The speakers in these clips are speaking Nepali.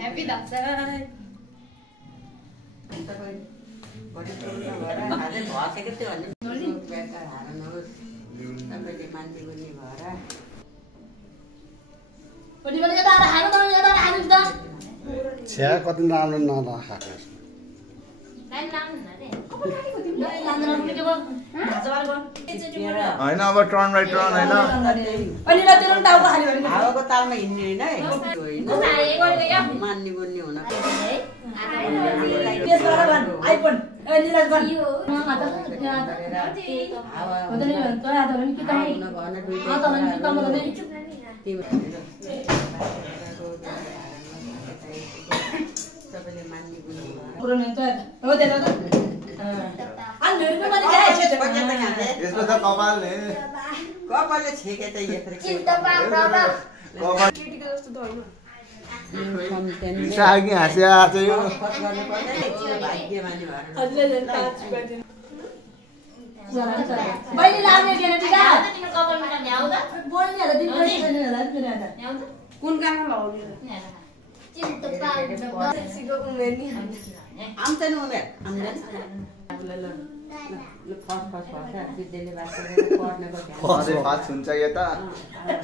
Happy Dasai. छ्या कति राम्रो नराखेको हैन अब टर्न बाइ टर्न हैन अनि ल त्यो टाउको खाली भने हावाको तालमा हिँड्ने हैन मान्ने गुन्ने हुन पेस गरेर भन आइफोन ए निराज भन हुँदैन नि त आधा पनि के त आधा पनि के त मलाई सबैले मान्ने गुन्ने पुरानो त हो त्यता त अनि हेर्नु पनि जाए यसको त कपालले कपालले छेके त यत्रो चिन्ता बाबा कपाल केटीको जस्तो त होइन सागी हाँस्या चाहिँ यो भाग्यमानी भएर बहिनी लाग्ने के टिका तिम्रो कपालमा लाग्ने आउँदा बहिनीहरु दिन पनि छैन होला नि मेरो आधा आउँदा कुन काममा लाउने चिन्ता बाबा सिको उमेर नि आउँछ नि उमेर ल फर्स्ट विद्यालय बास पढ्नको फर्स्ट फास्ट हुन्छ यता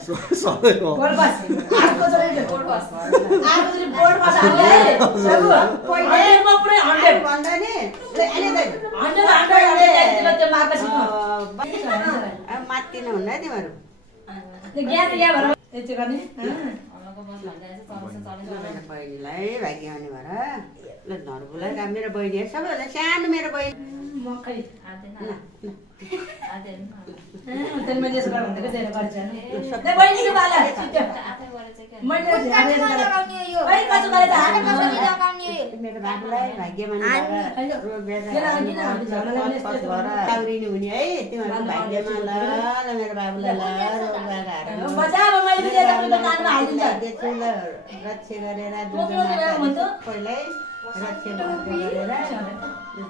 सबैको बोर्ड पास आर्को चाहिँ बोर्ड पास आर्को चाहिँ बोर्ड पास हाल्ने सब पहिलेमा पुरै 100 भन्दा नि अहिले त 100 त्यो मार्क्स मात्तिनु हुन्न तिमीहरू त्यो ज्ञान या भएर यति गर्ने बहिनीलाई भाग्यमानी भएर ल नर्बुलाई मेरो बहिनी सबैभन्दा सानो मेरो बहिनी मकै आदैन तेल मैले यसो गर्नु भनेको तेल गर्छ नि ए बहिनीको बाला छिटो आफै गरेछ के मैले लगाउने यो है कछु गरे त हात कसरी लगाउने मेरो बाबुलाई भाग्यमानी भएर रोग लाउरिनु हुने है तिमीहरूको भाग्यमा ल मेरो बाबुलाई ल रोग लगाएर मजा अब मैले पनि यता पनि कानमा हालिदिन्छ देख्छु ल रक्षा गरेर पहिल्यै रक्षा गरेर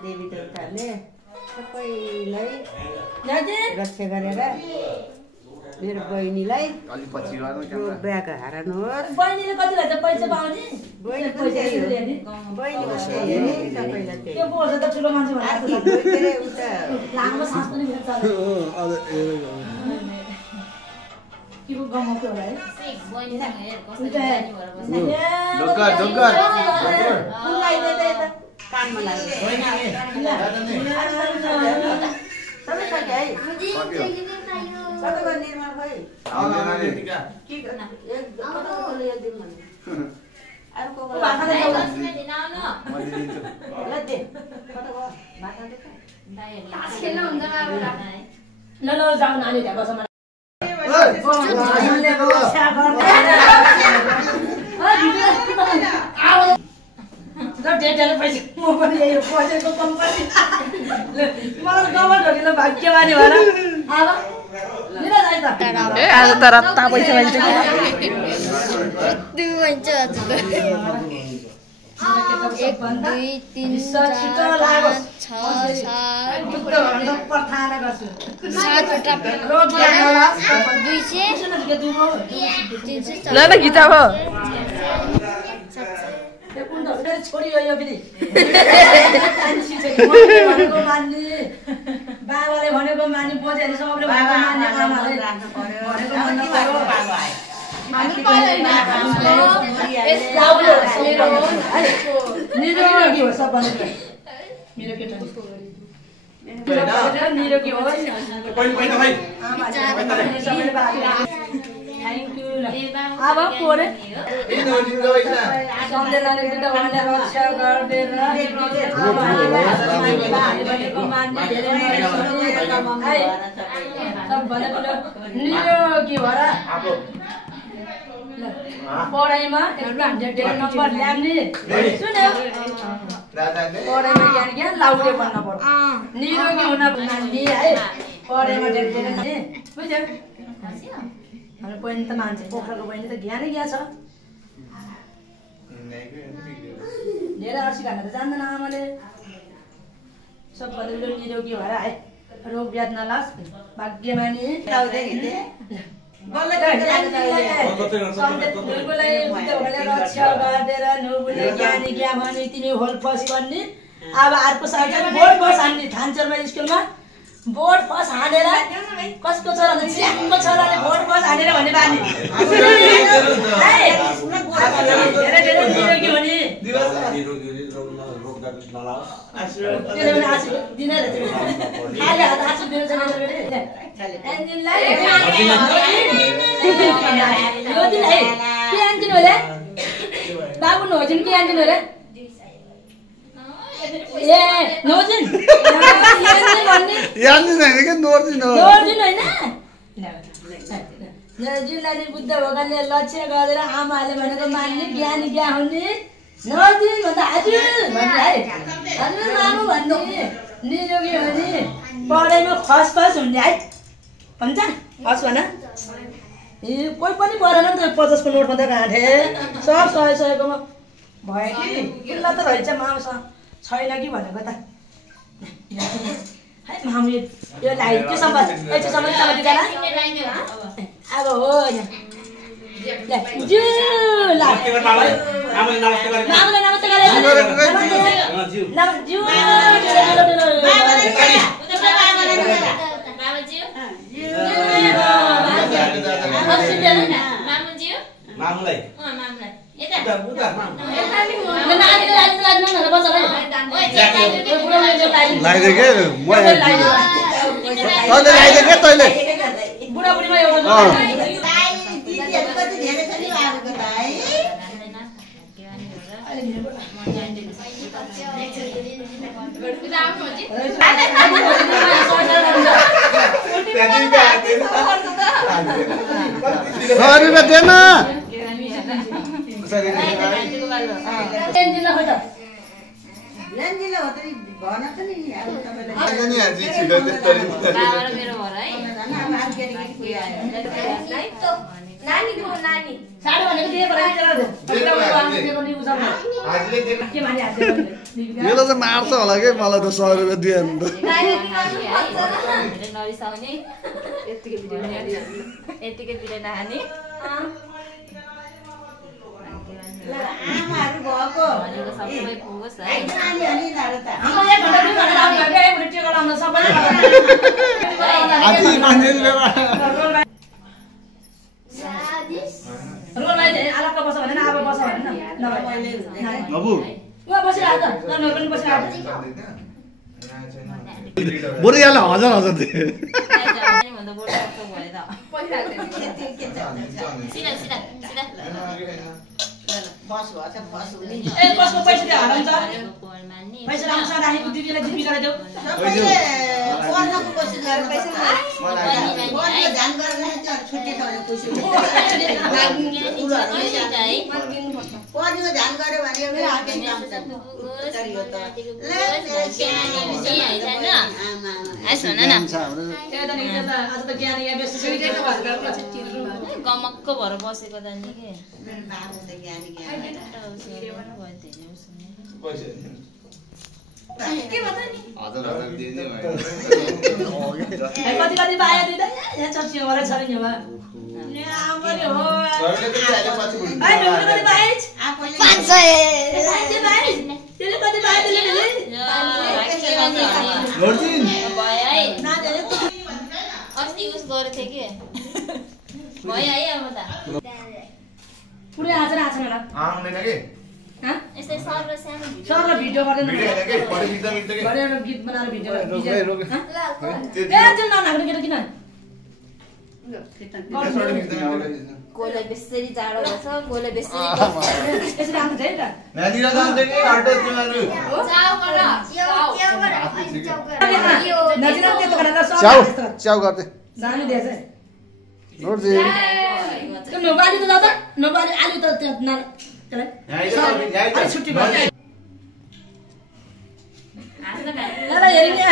देवी देवताले सबैलाई रक्षा गरेर मेरो बहिनीलाई अलि पछि गर्नु रोग ब्याग हराउनुहोस् बहिनीले कति भन्छ पैसा पाउने बहिनी पैसा दिने बहिनी सबैलाई त्यो बोल्छ त ठुलो मान्छे भनेर लामो सास पनि भेट्छ के को गमको होला है सिक बहिनीसँग हेर कसरी जानी भएर बस्छ ढोका उनलाई दे दे कानमा लाग्यो सबै सक्यो है सबैको निर्माण खै के गर्न एक दिन भन्नु अर्को ल दे खेल्न हुन्छ ल ल जाऊ नानी त्यहाँ बस भाग्यमानी भएर आज त रत्ता पैसा भन्छ एक दुई तीन चार पाँच छ सातवटा 200 ल गीता भयो छोरी हो यो पनि बाबाले भनेको मानि बजेर सबले मान्ने आमाले राख्नु पर्यो निरोगी हो सब मेरो केटा निरोगी हो थ्याङ्क यू अब पोरे सम्झेलाले त उहाँले रक्षा गर्दैन निरोगी भएर पढाइमा नम्बर ल्याउने सुन्यो पढाइमा ज्ञान लाउडे बन्न पर्छ निरोगी हुन नानी है पढाइमा बुझ्यो हाम्रो बहिनी त मान्छे पोखराको बहिनी त ज्ञानै ज्ञान छ धेरै अर्सी खान त जान्दैन आमाले सबभन्दा निरोगी भएर आए रोग व्याध नलास् भाग्यमानी लक्ष्य गरेर नबुले ज्ञानी ज्ञा भने तिमी होल फर्स्ट गर्ने अब अर्को साल बोर्ड फर्स्ट हान्ने ठान्छरमा स्कुलमा बोर्ड फर्स्ट हानेर कसको छोरा च्याकको छोराले बोर्ड फर्स्ट हानेर भन्ने बानी धेरै धेरै निरोगी हुने बाबु नहोजिन के आन्जिन हो रे ए नहोजिन यान्जिन हैन के नोर्जिन हो नहोजिन हैन नहोजिनलाई बुद्ध भगवानले लक्ष्य गरेर आमाले भनेको मान्ने ज्ञानी ज्ञा हुने नहोजिन भन्दा हजुर भन्ने है हजुर मामु भन्ने निरोगी हुने पढाइमा फर्स्ट हुने है भन्छ फर्स्ट भन ए कोही पनि परेन नि त 50 को नोट मात्रै गाँठे सब 100 कोमा भयो कि किल्ला त रहेछ मामुसँग छैन कि भनेको त है मामु यो लाइ के सम्बन्ध यति सम्बन्ध तपाईँ दिदा अब हो जु ला मामुले नमस्ते गरे नम जु मामुलाई यता बुदा लाइदे के म लाइदे के तैले बुढा बुढीमा एउटा दिदीहरु कति धेरै छ नि बाबुको त है सरी बेटेन ल्यान्जिला हो त भन त नि अब तपाईलाई नि आज छिटो त्यस्तरी बाबा र मेरो घर है अब आर्केट के आयो नानीको नानी साडो भनेको दिए पराइ चला दे आजले दिन के माने आज यो त मार्छ होला के मलाई त 100 रुपैयाँ दिए नि त नरिसाउने यतिकै बिरे नहाने आमाहरु भएको भनेको सबै पुगोस् है नानी अनि नारो त हाम्रो 1 घण्टा 2 घण्टा लाग्छ के भ्रिटियो गराउन सबैले आदि मान्छे रोल लाइले आलाका बस भनेन अब बस भनेन नभए बाबु वा बसिरहेको त नभए पनि बसिरहेको बुढी याले हजार दे भन्दा बोर्ड सक्छ भयो त सिधा सिधा सिधा बस भछ बस हुने ए बसको पैसा दे हराउँछ मान्ने पैसा राम्रोसँग राखेको दिदीलाई जिम्मी गराइदेऊ सबैले पढ्नको कोसिस गरेर पैसा पढ्नको ध्यान गरेर छुट्टी छ भने खुसी हुन्छ पढ्नको ध्यान गर्यो भने एउटा आर्केट काम छ गरियो त त्यही त नि आज त ज्ञान यहाँ बेसी सिकेको भएर गमक्क भएर बसेको त नि के मेरो बाबु त ज्ञानी ज्ञानी के भन्छ नि हजार दिने कति कति पायो दिँदा यहाँ चर्चियो भएर छ नि यहाँ आमाले हो सरले पनि अहिले पछि बुझ्नु ai đừng có đi bay आफैले 500 đi bay त्यसले कति पायो त्यसले नोर्जिन भयो है ना दे अस्ति उस गरे थिए के भयो है अब त पुरै आछन आछन होला आउँदैन के ह यस्तै सर र सानो सर भिडियो गर्दैन भिडियो हेर्न के पढि बित्दा के गरे एउटा गीत बनाएर भिडियो रोक ए त्यो ननाग्नु केटा किन कोले बेसरी जाडो भछ कोले बेसरी यसरी आउँछ है त नादिरा जान्छ के आटा तिमीहरु चाउ गर नजिरा त्यो त गरेर सब च्याउ च्याउ गर्दै जानु दिएछ नोर्जी त्यो नोबाली त दादा नोबाली आलु त त्यो न त्यसलाई छुट्टी भयो ल ल हेरिने